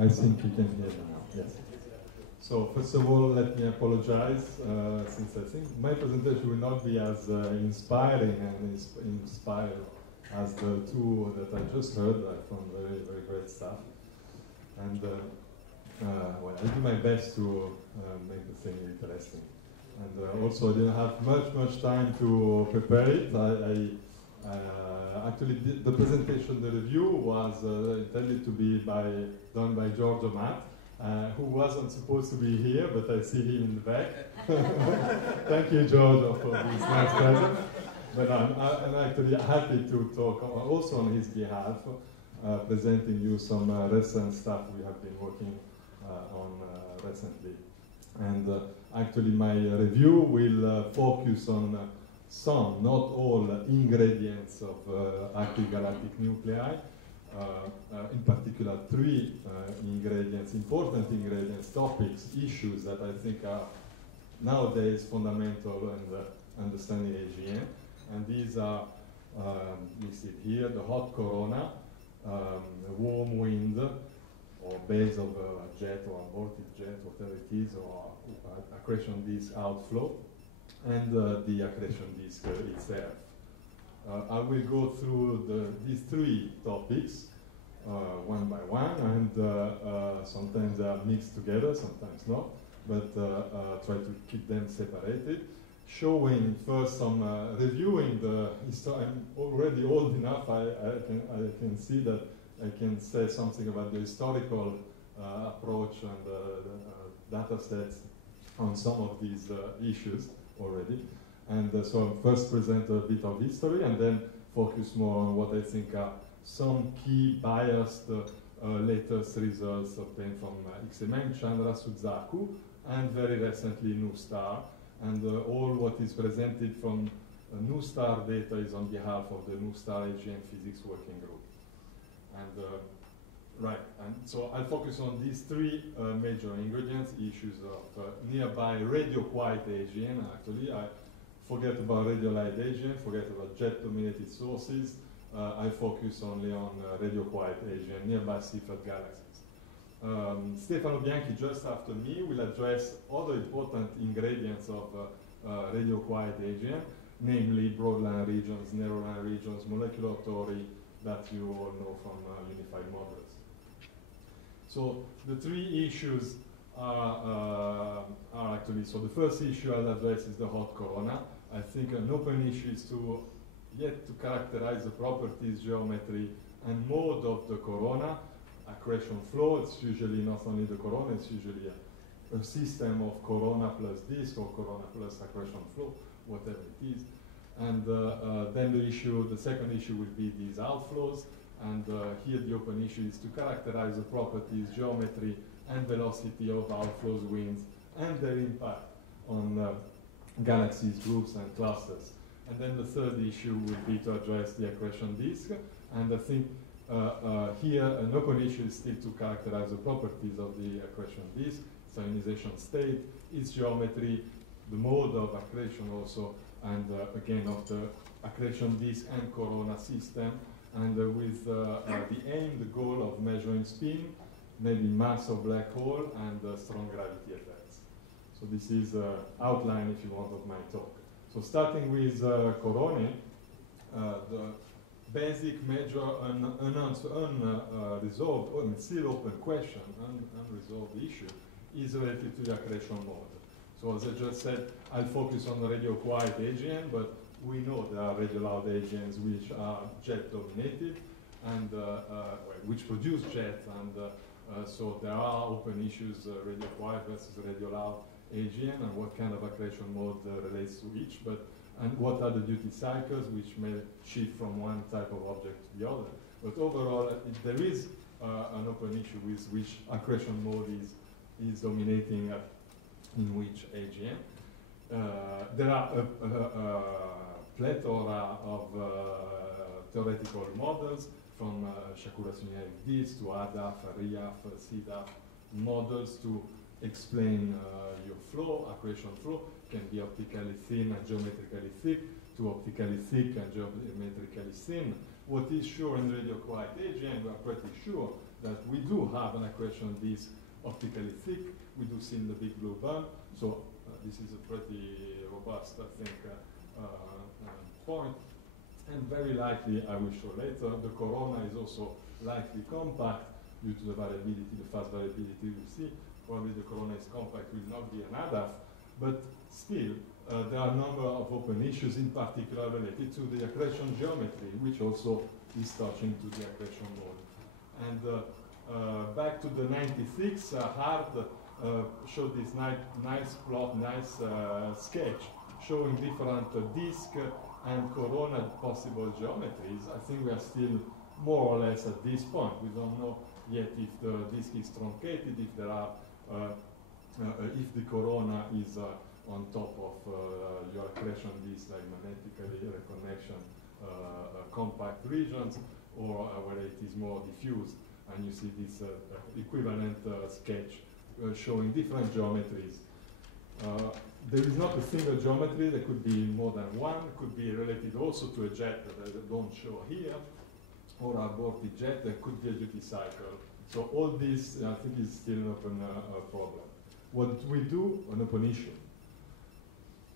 I think you can hear me now, yes. So first of all, let me apologize, since I think my presentation will not be as inspiring and inspired as the two that I just heard. I found very, very great stuff. And well, I'll do my best to make the thing interesting. And also, I didn't have much time to prepare it. Actually, the presentation, the review was intended to be done by Giorgio Matt, who wasn't supposed to be here, but I see him in the back. Thank you, Giorgio, for this nice present. But I'm actually happy to talk also on his behalf, presenting you some recent stuff we have been working on recently. And actually, my review will focus on some, not all, ingredients of active galactic nuclei, in particular 3 ingredients, important ingredients, topics, issues that I think are nowadays fundamental in understanding AGN. And these are listed here: the hot corona, warm wind, or base of a jet or aborted jet, whatever it is, or accretion disk outflow, and the accretion disk itself. I will go through these 3 topics one by one, and sometimes they are mixed together, sometimes not, but try to keep them separated. Showing first some, reviewing the history. I'm already old enough, I can see that I can say something about the historical approach and data sets on some of these issues already. And so I'll first present a bit of history and then focus more on what I think are some key biased latest results obtained from XMM, Chandra, Suzaku, and very recently NuStar. And all what is presented from NuStar data is on behalf of the NuStar AGN Physics Working Group. And and so I'll focus on these 3 major ingredients, issues of nearby radio-quiet AGN. Actually, I forget about radio-light AGN, forget about jet-dominated sources. I focus only on radio-quiet AGN, nearby Seyfert galaxies. Stefano Bianchi, just after me, will address other important ingredients of radio-quiet AGN, namely broadline regions, narrowline regions, molecular theory that you all know from unified models. So the 3 issues are actually, so the first issue I'll address is the hot corona. I think an open issue is yet to characterize the properties, geometry, and mode of the corona. Accretion flow, it's usually not only the corona, it's usually a system of corona plus disk or corona plus accretion flow, whatever it is. And then the second issue will be these outflows. And here the open issue is to characterize the properties, geometry, and velocity of outflows, winds, and their impact on galaxies, groups, and clusters. And then the third issue would be to address the accretion disk. And I think here an open issue is still to characterize the properties of the accretion disk, its ionization state, its geometry, the mode of accretion also, and again of the accretion disk and corona system, and with the aim, the goal of measuring spin, maybe mass of black hole, and strong gravity effects. So this is outline, if you want, of my talk. So starting with coronae, the basic major unresolved, or still open question, unresolved issue, is related to the accretion mode. So as I just said, I'll focus on the radio-quiet AGN, but we know there are radio-loud AGNs which are jet-dominated, and which produce jet, and so there are open issues, radio-quiet versus radio-loud AGN, and what kind of accretion mode relates to each, and what are the duty cycles which may shift from one type of object to the other. But overall, there is an open issue with which accretion mode is dominating in which AGN. There are a plethora of theoretical models, from Shakura simulated disk to ADAF, RIAF, CDAF models to explain your flow, accretion flow. Can be optically thin and geometrically thick, to optically thick and geometrically thin, What is sure in radio-quiet AGN, we are pretty sure that we do have an accretion disk optically thick. We do see in the big blue bump. So this is a pretty robust, I think, point. And very likely, I will show later, the corona is also likely compact due to the variability, the fast variability we see. Probably the corona is compact, will not be an ADAF, but still, there are a number of open issues, in particular related to the accretion geometry, which also is touching to the accretion mode. And back to the 96, Hard showed this nice plot, nice sketch, showing different disk and corona possible geometries. I think we are still more or less at this point. We don't know yet if the disk is truncated, if there are, if the corona is on top of your accretion disk, like magnetically reconnection compact regions, or whether it is more diffused. And you see this equivalent sketch showing different geometries. There is not a single geometry, there could be more than one, could be related also to a jet that I don't show here, or a aborted jet, there could be a duty cycle. So all this, I think, is still an open problem. What we do, an open issue.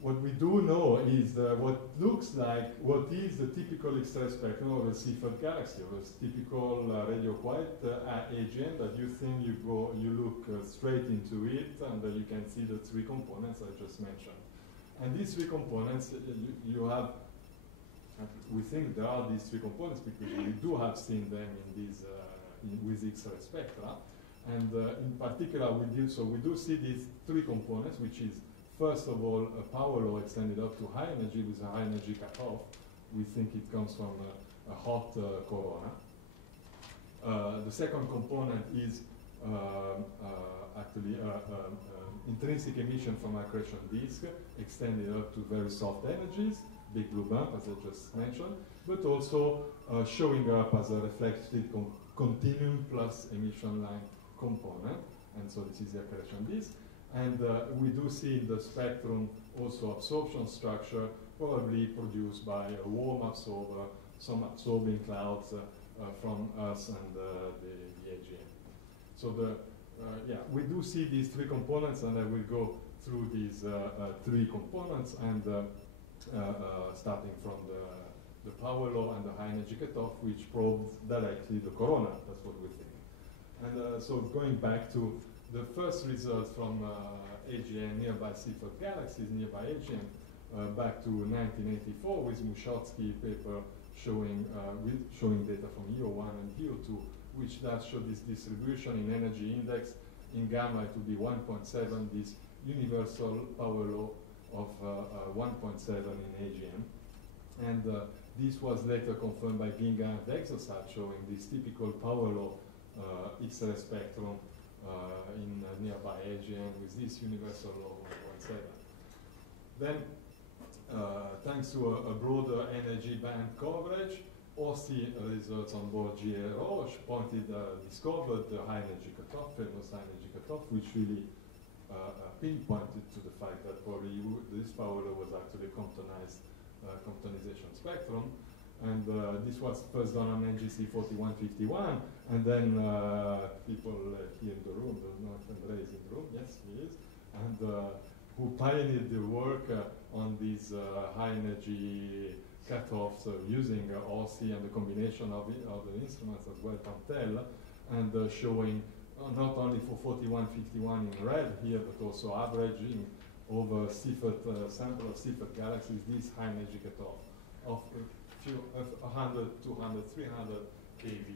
What we do know is what looks like, what is the typical X-ray spectrum of a Seyfert galaxy, or a typical radio-quiet AGN that you think you look straight into it, and you can see the three components I just mentioned. And these three components, you have, we think there are these three components because we do have seen them in these, with X-ray spectra. And in particular, we do see these three components, which is, first of all, a power law extended up to high energy with a high energy cutoff. We think it comes from a hot corona. The second component is actually intrinsic emission from accretion disk extended up to very soft energies, big blue bump, as I just mentioned, but also showing up as a reflected continuum plus emission line component. And so this is the accretion disk. And we do see in the spectrum also absorption structure, probably produced by a warm absorber, some absorbing clouds from us and the AGN. So yeah, we do see these three components, and I will go through these three components, and starting from the power law and the high energy cutoff, which probes directly the corona. That's what we think. And so going back to the first results from AGN, nearby Seyfert galaxies, nearby AGN, back to 1984 with Mushotsky paper showing data from EO1 and EO2, which does show this distribution in energy index. In gamma it would be 1.7, this universal power law of 1.7 in AGN. And this was later confirmed by Ginga and Exosat, showing this typical power law X-ray spectrum in nearby AGN with this universal law 1.7. Then, thanks to a broader energy band coverage, OSI results on board G.A. Roche discovered the high energy cutoff, famous high energy cutoff, which really pinpointed to the fact that probably this power law was actually a Comptonization spectrum. And this was first done on NGC 4151, and then people here in the room, André is in the room, yes, he is, and who pioneered the work on these high energy cutoffs using OSI and the combination of the instruments as well, Pantel, and showing not only for 4151 in red here, but also averaging over Seyfert sample of Seyfert galaxies, this high energy cutoff of 100, 200, 300 kV.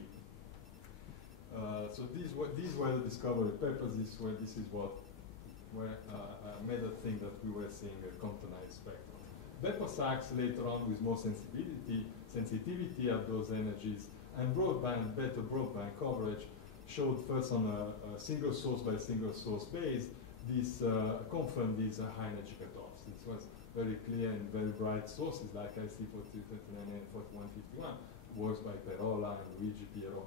So these were the discovery papers. This is what made us think that we were seeing a Comptonized spectrum. Bepo-Sax later on with more sensitivity at those energies, and better broadband coverage showed first on a single source by single source base, this confirmed these high energy cutoffs. This was very clear and very bright sources like IC 4229 and 4151, works by Perola and Luigi Piero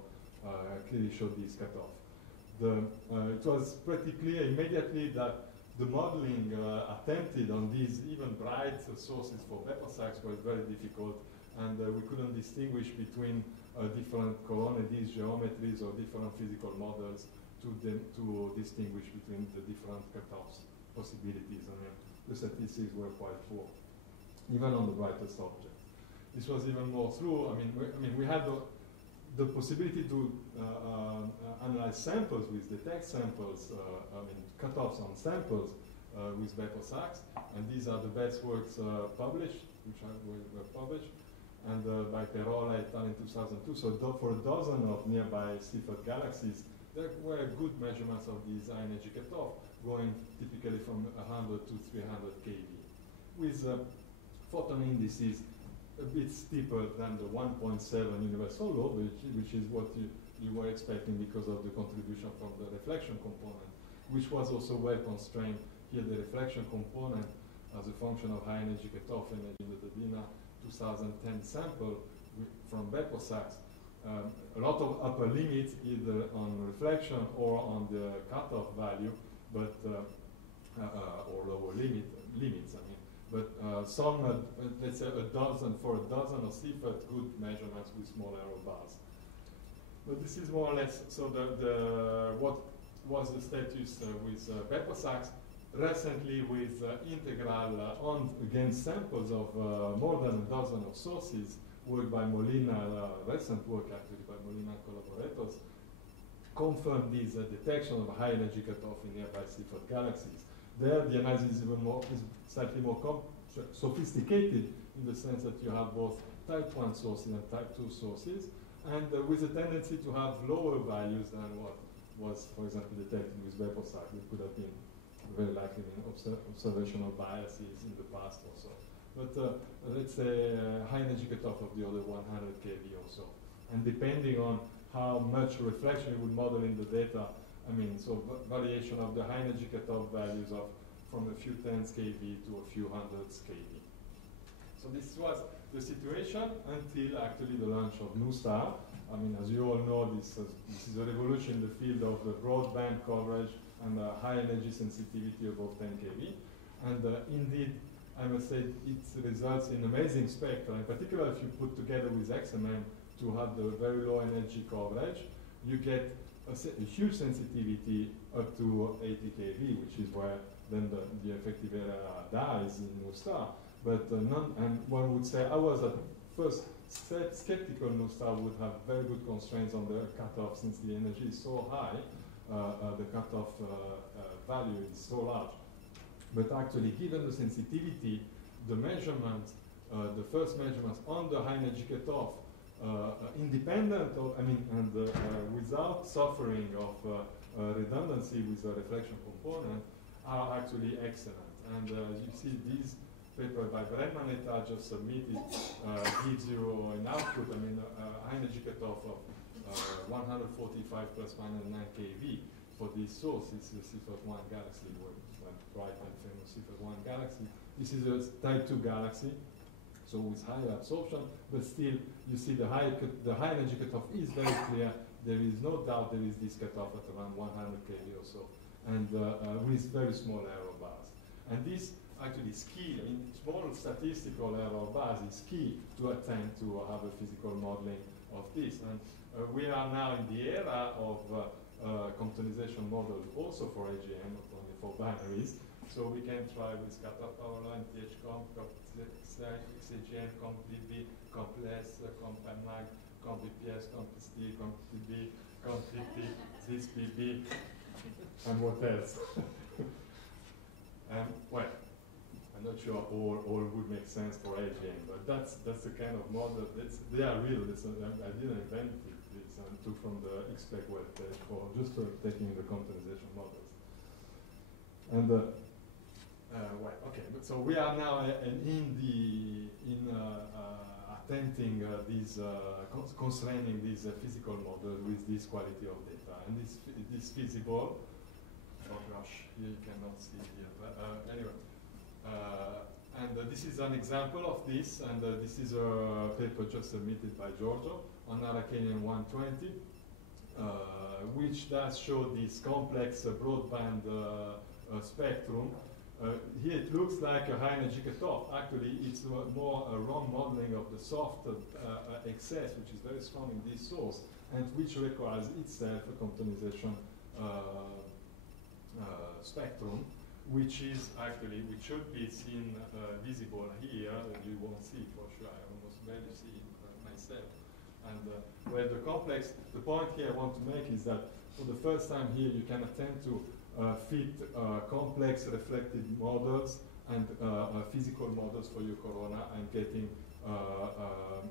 clearly showed this cutoff. It was pretty clear immediately that the modeling attempted on these even bright sources for Bepo-Sax was very difficult and we couldn't distinguish between different colonnades, geometries, or different physical models to distinguish between the different cutoffs possibilities. I mean, the statistics were quite poor, even on the brightest objects. This was even more true. I mean, we had the possibility to analyze samples with detect samples, cutoffs on samples with Beppo-Sachs, and these are the best works published, which were published, and by Perola et al. In 2002. So for a dozen of nearby Seyfert galaxies, there were good measurements of these high energy cutoff, going typically from 100 to 300 keV, with photon indices a bit steeper than the 1.7 universal load, which is what you were expecting because of the contribution from the reflection component, which was also well constrained. Here the reflection component as a function of high energy cutoff energy in the Debina 2010 sample from Beppo-Sachs. A lot of upper limits either on reflection or on the cutoff value, but or lower limits. I mean, but some, let's say for a dozen of Seyfert, good measurements with small error bars. But this is more or less so. What was the status with Beppo-Sachs? Recently, with integral on against samples of more than a dozen of sources, work by Molina, recent work actually by Molina and collaborators, confirmed this detection of high energy cutoff in nearby Seyfert galaxies. There, the analysis is slightly more sophisticated in the sense that you have both type 1 sources and type 2 sources, and with a tendency to have lower values than what was, for example, detected with Beppo-Sachs. It could have been very likely in observational biases in the past also. But let's say high energy cutoff of the order 100 keV or so. And depending on how much reflection you would model in the data, I mean, so variation of the high energy cutoff values of from a few tens keV to a few hundreds keV. So this was the situation until actually the launch of NuSTAR. I mean, as you all know, this is a revolution in the field of the broadband coverage and high energy sensitivity above 10 keV. And indeed, I must say it results in amazing spectra. In particular, if you put together with XMM to have the very low energy coverage, you get a huge sensitivity up to 80 keV, which is where then the effective area dies in NuSTAR. But and one would say I was at first skeptical NuSTAR would have very good constraints on the cutoff since the energy is so high. The cutoff value is so large. But actually, given the sensitivity, the measurement, the first measurements on the high energy cutoff, independent of, and without suffering of redundancy with the reflection component, are actually excellent. And you see these paper by Brennan et al. Just submitted gives you an output, high energy cutoff of 145 plus minus 9 keV for this source. It's the Seyfert 1 galaxy, bright and famous Seyfert 1 galaxy. This is a type 2 galaxy, so with higher absorption, but still you see the high energy cutoff is very clear. There is no doubt there is this cutoff at around 100 keV or so, and with very small error bars. And this actually is key. Small statistical error bars is key to attempt to have a physical modeling of this. And we are now in the era of comptonization models also for AGN, not only for binaries. So we can try with cutoff power line, THComp, XAGN, CompDB, CompLess, CompMag, CompBPS, CompSD, CompTB, CompTP, ZSPB, and what else? Well, I'm not sure all would make sense for AGN, but that's the kind of model. They are real. I didn't invent this. I took from the XSpec web page just for taking the comptonization models. And well, okay. So we are now attempting these constraining these physical models with this quality of data, and this is feasible. Oh gosh, here you cannot see here. But, anyway, and this is an example of this, and this is a paper just submitted by Giorgio on Arachanian 120, which does show this complex broadband spectrum here it looks like a high energy cutoff. Actually, it's more a wrong modeling of the soft excess, which is very strong in this source, and which requires itself a quantization spectrum, which should be seen visible here. You won't see for sure. I almost barely see it myself. And where the point here I want to make is that for the first time here you can attempt to fit complex reflective models and physical models for your corona, and getting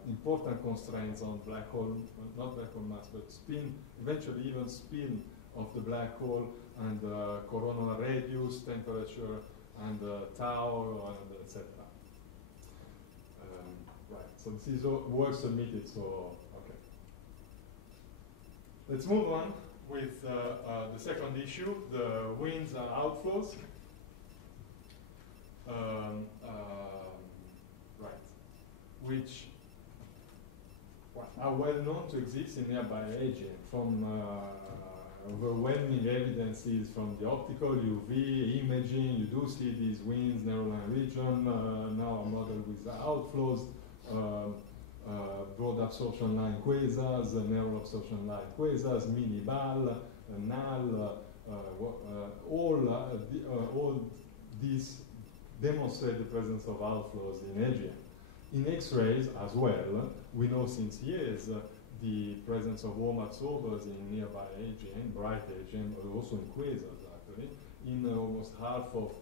important constraints on black hole, not black hole mass, but spin, eventually even spin of the black hole, and coronal radius, temperature, and tau, and etc. Right, so this is all work submitted, so okay. Let's move on with the second issue, the winds and outflows. Right, which are well known to exist in nearby AGN, from overwhelming evidences from the optical, UV, imaging. You do see these winds, narrow line region, now modeled with the outflows, broad absorption line quasars, narrow absorption line quasars, mini BAL, null, all these demonstrate the presence of outflows in AGN. In X-rays as well, we know since years the presence of warm absorbers in nearby AGN, bright AGN, or also in quasars actually. In almost half of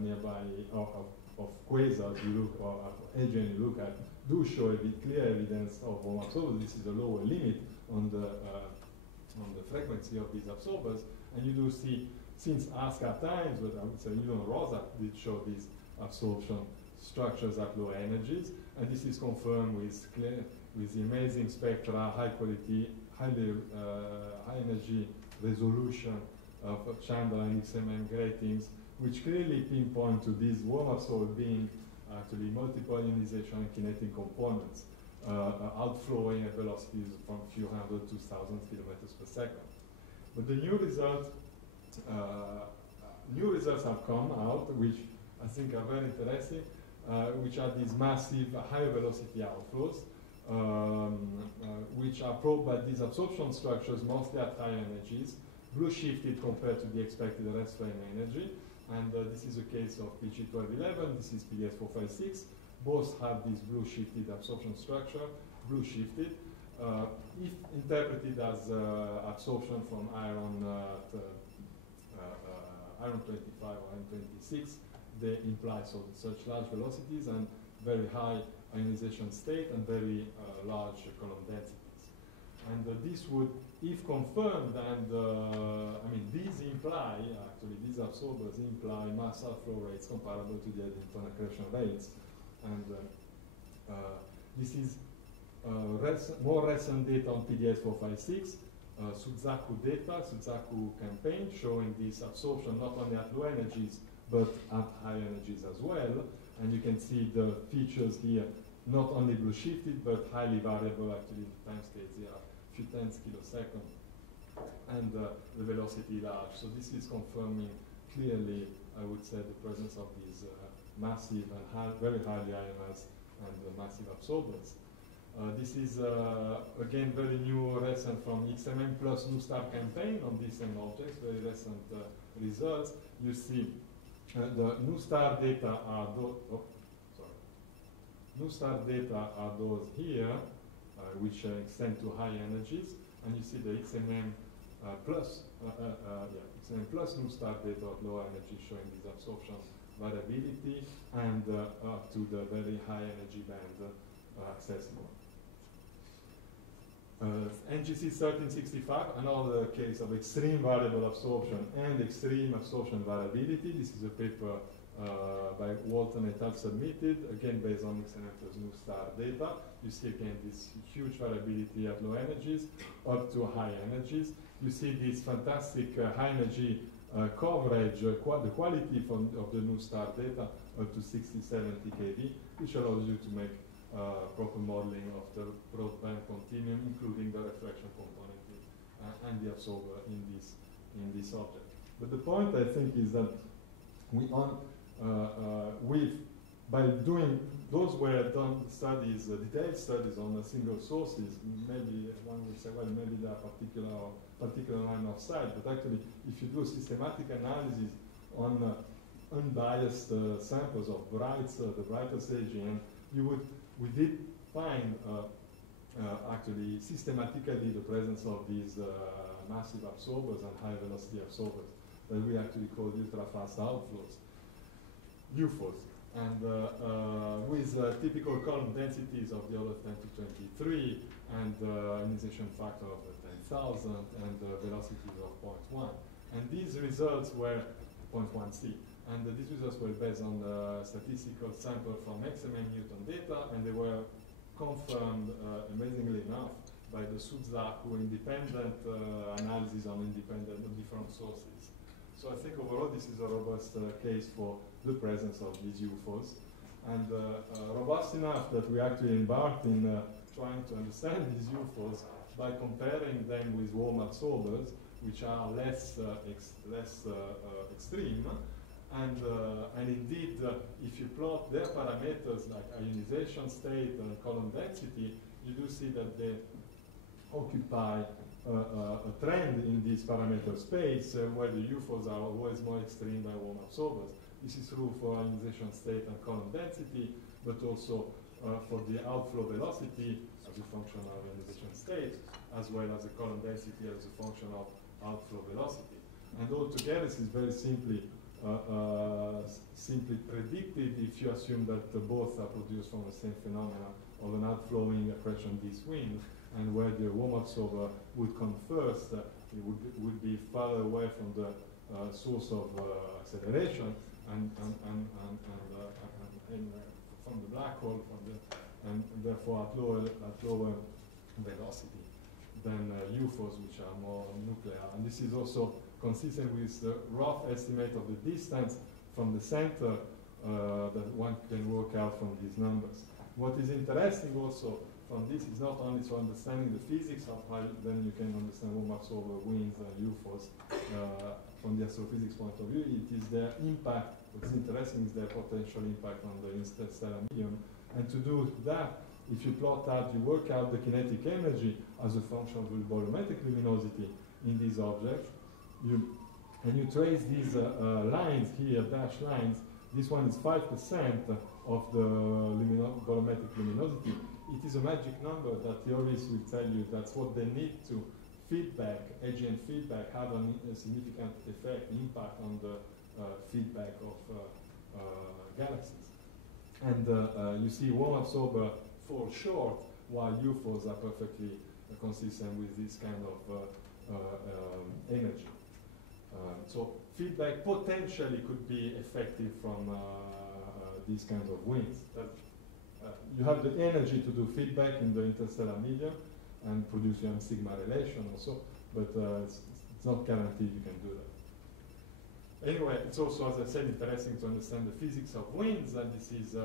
nearby of quasars you look, or AGN you look at, do show a bit clear evidence of warm absorbers. This is a lower limit on the frequency of these absorbers, and you do see, since ASCA times, but I would say even ROSA did show these absorption structures at low energies, and this is confirmed with the amazing spectra, high quality, high energy resolution of Chamberlain XMM gratings, which clearly pinpoint to these warm absorber being actually multiple ionization and kinetic components outflowing at velocities from a few hundred to thousands kilometers per second. But the new results have come out, which I think are very interesting, which are these massive high velocity outflows, which are probed by these absorption structures mostly at high energies, blue shifted compared to the expected rest frame energy. And this is a case of PG1211, this is PDS456. Both have this blue shifted absorption structure, blue shifted. If interpreted as absorption from iron 25 or iron 26, they imply such large velocities and very high ionization state and very large column densities. And this would, if confirmed, and I mean, these imply, actually, these absorbers imply mass outflow rates comparable to the Eddington accretion rates. And this is more recent data on PDS456, Suzaku data, Suzaku campaign, showing this absorption not only at low energies, but at high energies as well. And you can see the features here, not only blue shifted, but highly variable, actually, the time scales here, a few tenths kilosecond, and the velocity large. So this is confirming clearly, I would say, the presence of these massive and very highly ionized and massive absorbers. This is, again, very new, recent from XMM plus New Star campaign on these same objects, very recent results. You see the New Star data are those, New Star data are those here, which extend to high energies, and you see the XMM plus, XMM plus New Star data at low energy showing this absorption variability and up to the very high energy band accessible. NGC 1365, another case of extreme variable absorption and extreme absorption variability. This is a paper by Walton et al. Submitted, again based on XMM plus New Star data. You see again this huge variability at low energies up to high energies. You see this fantastic high energy coverage, the quality of the New Star data up to 60-70 kV, which allows you to make proper modeling of the broadband continuum, including the reflection component and the absorber in this object. But the point, I think, is that we on by doing those were done studies, detailed studies on single sources. Maybe one will say, well, maybe there are particular line of sight, but actually, if you do a systematic analysis on unbiased samples of the brightest AGN, we did find actually systematically the presence of these massive absorbers and high velocity absorbers that we actually call ultra-fast outflows, UFOs. And with typical column densities of the order of 10 to 23 and ionization factor of 10,000 and velocities of 0.1. And these results were 0.1c. And these results were based on the statistical sample from XMM Newton data, and they were confirmed, amazingly enough, by the Suzaku independent analysis on different sources. So I think overall this is a robust case for the presence of these UFOs, and robust enough that we actually embarked in trying to understand these UFOs by comparing them with warm absorbers, which are less extreme. And indeed, if you plot their parameters like ionization state and column density, you do see that they occupy a trend in this parameter space where the UFOs are always more extreme than warm absorbers. This is true for ionization state and column density, but also for the outflow velocity as a function of ionization state, as well as the column density as a function of outflow velocity. And altogether, this is very simply predicted if you assume that both are produced from the same phenomena of an outflowing accretion disk wind, and where the warm absorber would come first, it would be farther away from the source of acceleration and from the black hole, and therefore at lower velocity than UFOs, which are more nuclear. And this is also consistent with the rough estimate of the distance from the center that one can work out from these numbers. What is interesting also from this is not only to understanding the physics of how then you can understand warm absorber winds and UFOs from the astrophysics point of view, it is their impact. What's interesting is their potential impact on the interstellar medium. And to do that, if you plot out, you work out the kinetic energy as a function of the volumetric luminosity in these objects, and you trace these lines here, dashed lines. This one is 5% of the volumetric luminosity. It is a magic number that theorists will tell you that's what they need to feedback, AGN feedback, have a significant effect, impact on the feedback of galaxies. And you see warm absorber fall short, while UFOs are perfectly consistent with this kind of energy. So feedback potentially could be effective from these kinds of winds. You have the energy to do feedback in the interstellar medium and produce your sigma relation also, but it's not guaranteed you can do that. Anyway, it's also, as I said, interesting to understand the physics of winds, and this is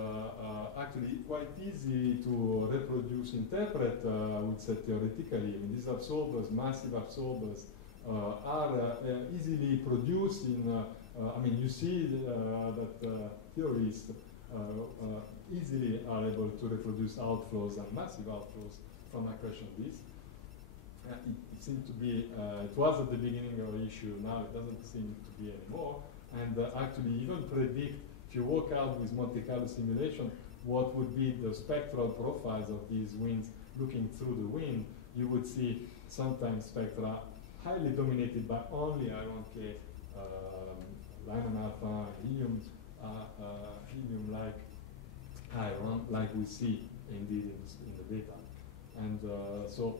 actually quite easy to reproduce, interpret, I would say theoretically. I mean, these absorbers, massive absorbers, are easily produced in, I mean, you see that theorists easily are able to reproduce outflows and massive outflows from accretion disk. It seemed to be, it was at the beginning of the issue, now it doesn't seem to be anymore. And actually even predict, if you work out with Monte Carlo simulation, what would be the spectral profiles of these winds looking through the wind, you would see sometimes spectra highly dominated by only iron K, Lyman alpha, helium, helium-like iron, like we see indeed in the data. And so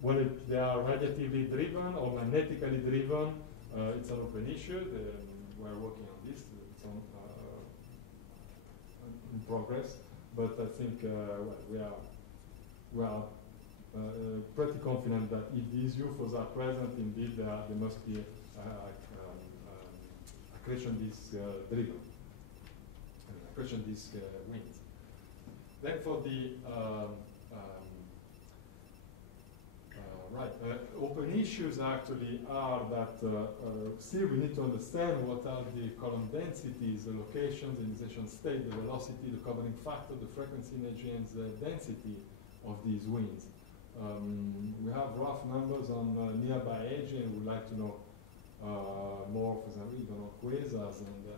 whether they are radiatively driven or magnetically driven, it's an open issue. We're working on this. It's in progress. But I think we are pretty confident that if these UFOs are present, indeed there must be accretion disk driven, accretion disk winds. Then for the Right. Open issues actually are that still we need to understand what are the column densities, the locations, the ionization state, the velocity, the covering factor, the frequency in AGNs, the density of these winds. We have rough numbers on nearby AGN. We'd like to know more, for example, even on quasars, and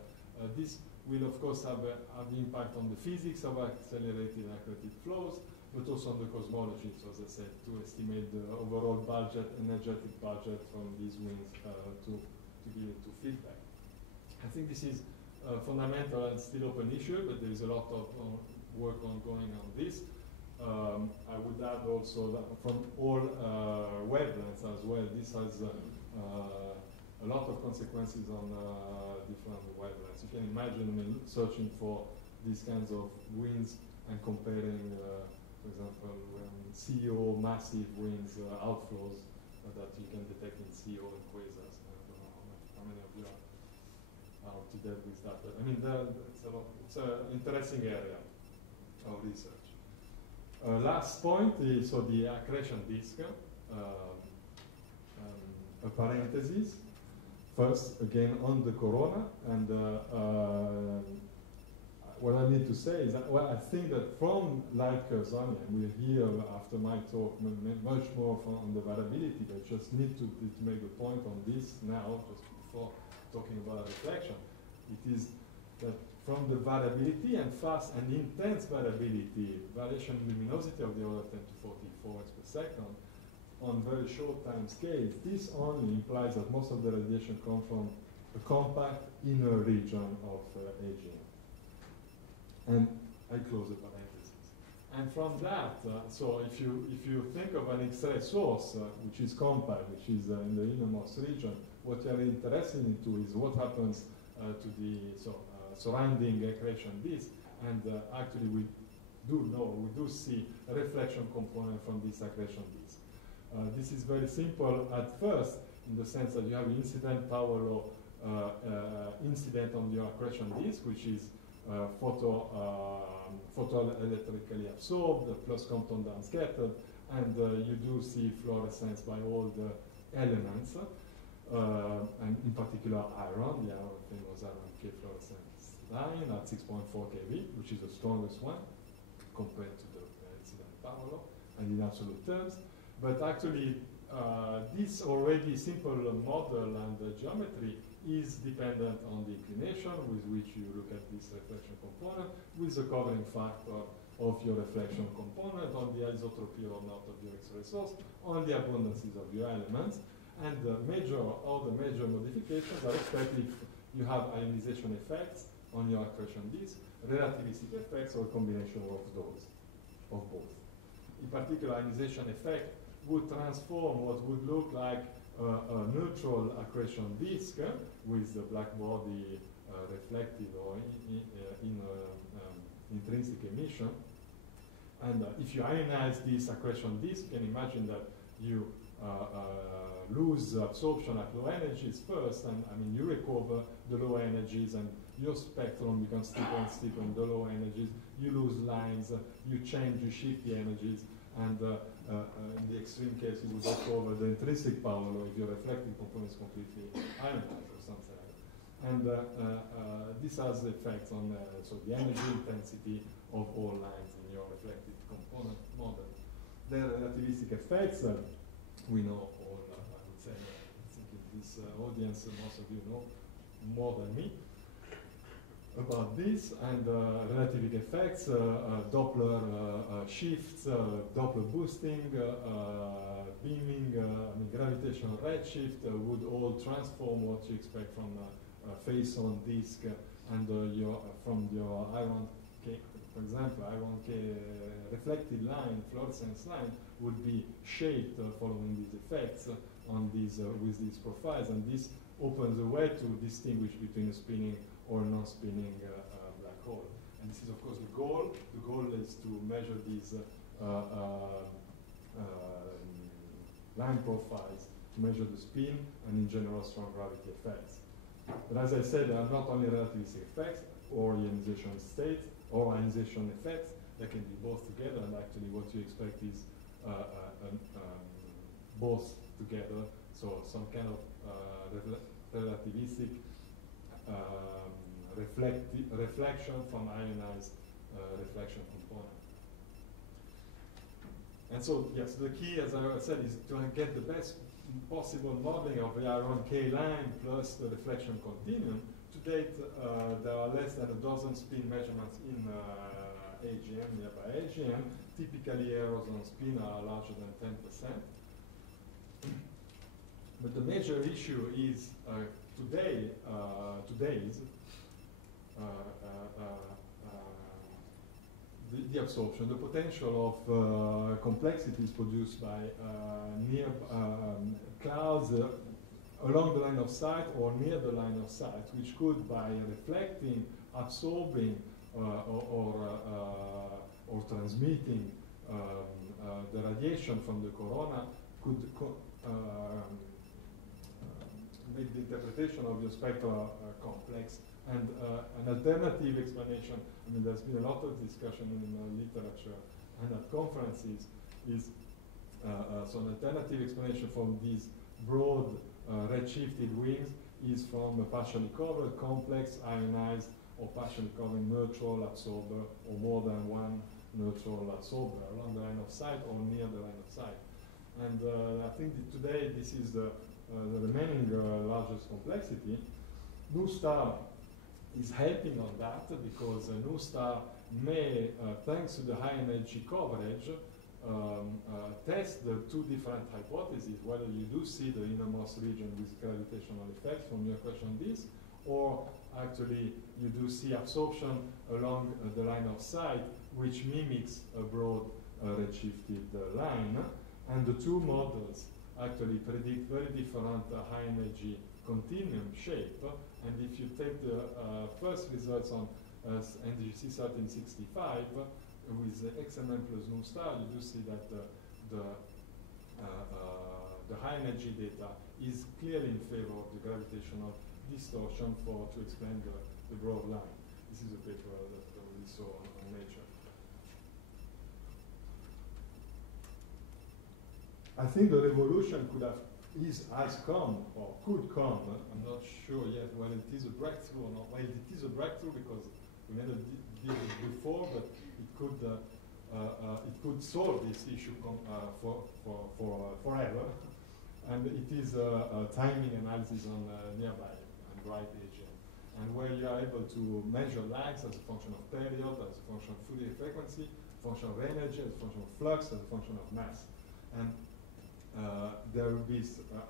this will of course have the impact on the physics of accelerated and accreted flows, but also on the cosmology, so as I said, to estimate the overall budget, energetic budget from these winds to give it to feedback. I think this is fundamental and still open issue, but there is a lot of work ongoing on this. I would add also that from all wavelengths as well, this has a lot of consequences on different wavelengths. You can imagine, I mean, searching for these kinds of winds and comparing for example, CO massive winds outflows that you can detect in CO and quasars. I don't know how many of you are up to date with that. But I mean, it's an interesting area of research. Last point is so the accretion disk. A parenthesis. First, again, on the corona, and what I need to say is that, well, I think that from light curves on, and we'll hear after my talk much more on the variability, but just need to make a point on this now, just before talking about reflection. It is that from the variability and fast and intense variability, variation in luminosity of the order of 10 to 44 per second, on very short time scales, this only implies that most of the radiation comes from a compact inner region of AGN. And I close the parentheses. And from that, so if you think of an X-ray source, which is compact, which is in the innermost region, what you are interested into is what happens to the surrounding accretion disk. And actually, we do see a reflection component from this accretion disk. This is very simple at first, in the sense that you have incident power law incident on your accretion disk, which is photoelectrically absorbed, plus Compton down scattered, and you do see fluorescence by all the elements, and in particular iron, the iron famous iron K fluorescence line at 6.4 kV, which is the strongest one compared to the incident power law, and in absolute terms. But actually, this already simple model and geometry is dependent on the inclination with which you look at this reflection component, with the covering factor of your reflection component, on the isotropy or not of your X-ray source, on the abundances of your elements, and all the major modifications are expected if you have ionization effects on your accretion disk, relativistic effects, or a combination of those, of both. In particular, ionization effect would transform what would look like a neutral accretion disk with the black body reflected or intrinsic emission. And if you ionize this accretion disk, you can imagine that you lose absorption at low energies first, and I mean you recover the low energies, and your spectrum becomes steeper and steeper in the low energies. You lose lines, you shift the energies, and in the extreme case, you would recover the intrinsic power law if your reflecting component is completely ionized or something like that. And this has effects on the energy intensity of all lines in your reflected component model. The relativistic effects, we know all, I would say, I think in this audience, most of you know more than me about this, and relative effects, Doppler shifts, Doppler boosting, beaming, gravitational redshift would all transform what you expect from face-on disk and from your iron K, for example, iron K reflected line, fluorescence line would be shaped following these effects on these with these profiles, and this opens a way to distinguish between a spinning or non-spinning black hole. And this is, of course, the goal. The goal is to measure these line profiles, to measure the spin, and in general, strong gravity effects. But as I said, there are not only relativistic effects, or ionization states, or ionization effects. They can be both together, and actually what you expect is both together, so some kind of relativistic reflection from ionized reflection component. And so, yes, the key, as I said, is to get the best possible modeling of the iron K line plus the reflection continuum. To date, there are less than a dozen spin measurements in AGN, nearby AGN. Typically, errors on spin are larger than 10%. But the major issue is today's the absorption, the potential of complexities produced by near clouds along the line of sight or near the line of sight, which could, by reflecting, absorbing, or transmitting the radiation from the corona, could make the interpretation of your spectra complex. And an alternative explanation, I mean, there's been a lot of discussion in literature and at conferences, is so an alternative explanation from these broad redshifted wings is from a partially covered complex ionized or partially covered neutral absorber, or more than one neutral absorber along the line of sight or near the line of sight. And I think that today this is the remaining largest complexity. New star is helping on that, because a new star may, thanks to the high energy coverage, test the two different hypotheses, whether you do see the innermost region with gravitational effects from your question on this, or actually you do see absorption along the line of sight, which mimics a broad redshifted line. And the two models actually predict very different high energy continuum shape. And if you take the first results on NGC 1365 with the XMM plus new star, you do see that the high energy data is clearly in favor of the gravitational distortion to explain the broad line. This is a paper that we saw on Nature. I think the revolution has come, or could come. I'm not sure yet whether it is a breakthrough or not. Well, it is a breakthrough because we never did it before, but it could solve this issue forever. And it is a timing analysis on nearby and bright AGN, and where you are able to measure lags as a function of period, as a function of Fourier frequency, function of energy, as a function of flux, as a function of mass. And there will be,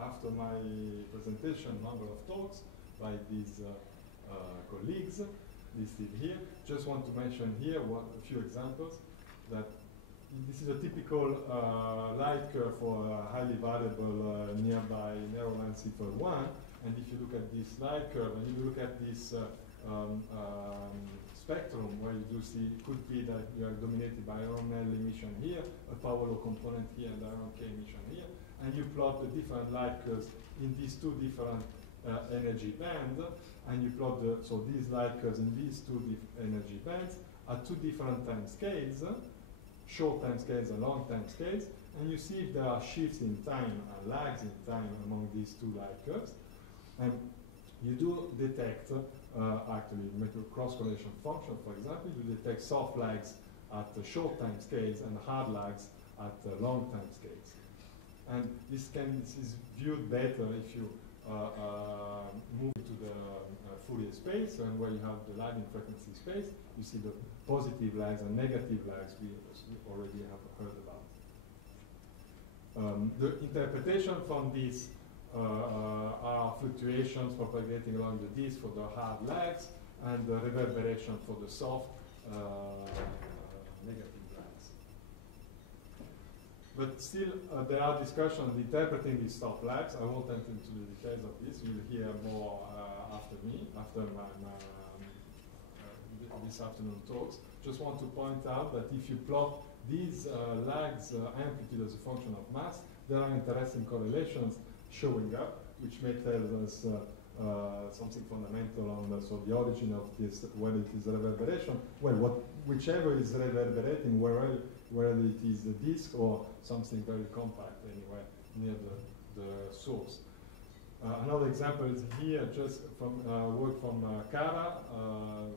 after my presentation, a number of talks by these colleagues listed here. Just want to mention here a few examples. That this is a typical light curve for a highly variable nearby narrow line C1. And if you look at this light curve and you look at this spectrum, where you do see, it could be that you are dominated by iron L emission here, a power law component here, and iron K emission here, and you plot the different light curves in these two different energy bands, and you plot so these light curves in these two energy bands at two different time scales, short time scales and long time scales, and you see if there are shifts in time and lags in time among these two light curves. And you do detect, actually, make a cross-correlation function, for example, you detect soft lags at short time scales and hard lags at long time scales. And this is viewed better if you move to the Fourier space, and where you have the lagging frequency space, you see the positive lags and negative lags we already have heard about. The interpretation from these are fluctuations propagating along the disk for the hard lags, and the reverberation for the soft negative lags. But still, there are discussions interpreting these soft lags. I won't enter into the details of this. You'll hear more after my this afternoon talks. Just want to point out that if you plot these lags amplitude as a function of mass, there are interesting correlations showing up, which may tell us something fundamental on the origin of this, whether it is reverberation. Well, whichever is reverberating, whether it is a disk or something very compact anyway, near the source. Another example is here, just from work from Cara. I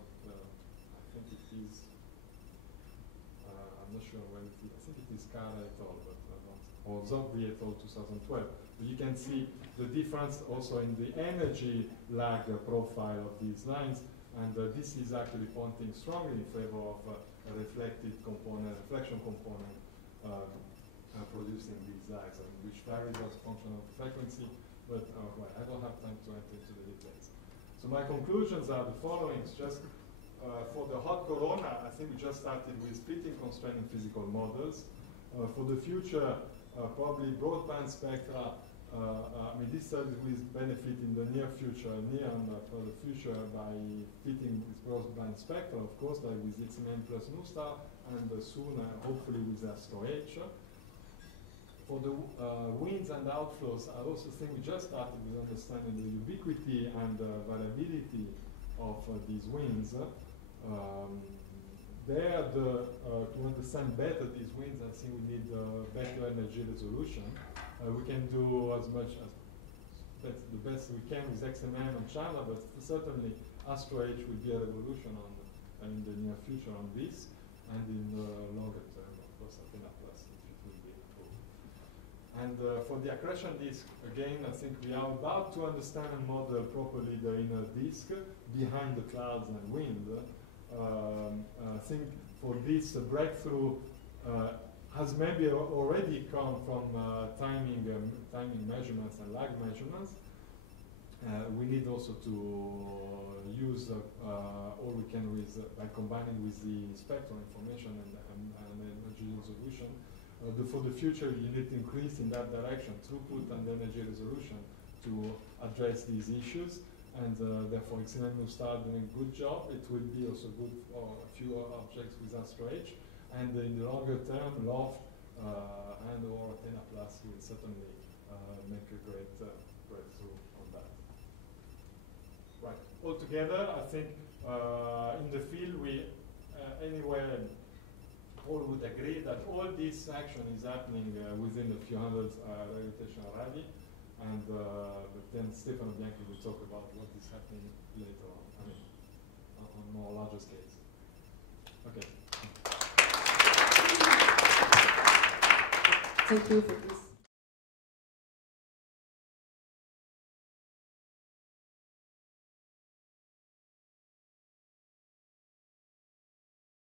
think it is. I'm not sure when it is. I think it is Cara et al. Or Zogby et al. 2012. But you can see the difference also in the energy lag profile of these lines, and this is actually pointing strongly in favor of a reflected component, reflection component producing these lags, which varies as a function of frequency. But well, I don't have time to enter into the details. So my conclusions are the following. Just for the hot corona, I think we just started with splitting constraining physical models. For the future, probably broadband spectra. I mean, this study will benefit in the near future, for the future by fitting with broadband spectra, of course, like with XMN plus NuStar, and soon, hopefully, with Astro H. For the winds and outflows, I also think we just started with understanding the ubiquity and variability of these winds. To understand better these winds, I think we need better energy resolution. We can do as much as the best we can with XMM and China, but certainly Astro H will be a revolution in the near future on this, and in the longer term, of course, Athena Plus, if it will be approved. And for the accretion disk, again, I think we are about to understand and model properly the inner disk behind the clouds and wind. I think for this breakthrough has maybe already come from timing measurements and lag measurements. We need also to use all we can with by combining with the spectral information and energy resolution. For the future, you need to increase in that direction throughput and energy resolution to address these issues. And therefore, XMM will start doing a good job. It will be also good for a few objects with Astro H. And in the longer term, Loft and or Athena Plus will certainly make a great breakthrough on that. Right. Altogether, I think in the field, we anywhere all would agree that all this action is happening within a few hundred gravitational radii. And but then Stefano Bianchi will talk about what is happening later on, I mean, on more larger scales. Okay. Thank you for this.